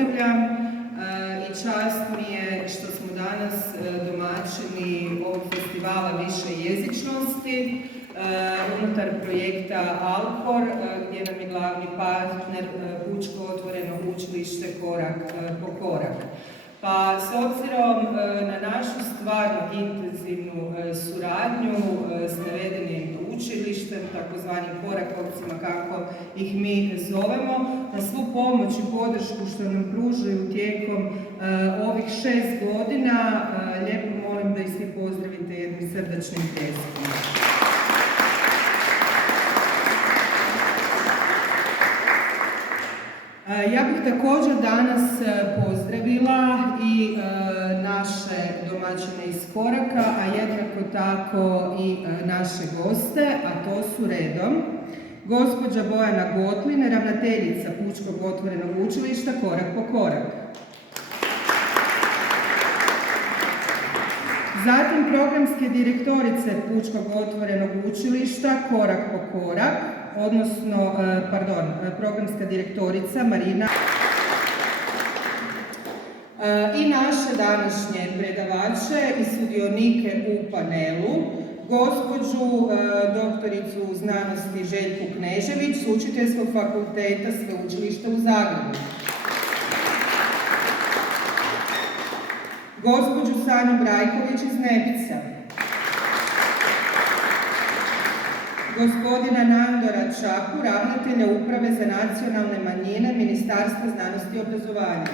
pozdravljam i čast mi je što smo danas domaćini ovog festivala više jezičnosti unutar projekta Alkor, gdje nam je glavni partner Pučko otvoreno učilište Korak po korak. Pa s obzirom na našu stvarno intenzivnu suradnju s navedenim učilištem, takozvanim korakovcima kako ih mi zovemo, na svu pomoć i podršku što nam pružaju tijekom ovih 6 godina, lijepo molim da ih svi pozdravite jednim srdačnim pljeskom. Ja bih također danas pozdravila i naše domaćine iz Koraka, a jednako tako i naše goste, a to su redom gospođa Bojana Gotlin, ravnateljica Pučkog otvorenog učilišta Korak po korak. Zatim programske direktorice Pučkog otvorenog učilišta Korak po korak, odnosno, programska direktorica Marina i naše današnje predavače i sudionike u panelu, gospođu doktoricu znanosti Željku Knežević s Učiteljskog fakulteta Sveučilišta u Zagrebu, gospođu Sanju Brajković iz Nepca, gospodina Nandora Čapu, ravnatelja Uprave za nacionalne manjine Ministarstva znanosti i obrazovanja,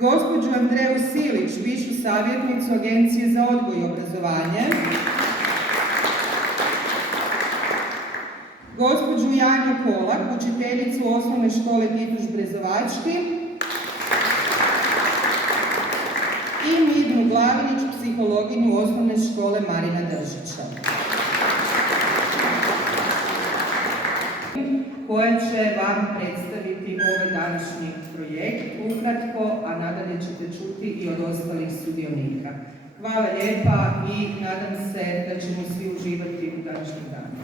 gospođu Andreju Silić, višu savjetnicu Agencije za odgoj i obrazovanje, gospođu Janju Kolak, učiteljicu Osnovne škole Tituš Brezovački i Midnu Glavinić, psihologinju Osnovne škole Marina Držića, koja će vam predstaviti ovaj današnji projekt ukratko, a nadalje ćete čuti i od ostalih sudionika. Hvala lijepa i nadam se da ćemo svi uživati u današnjem danu.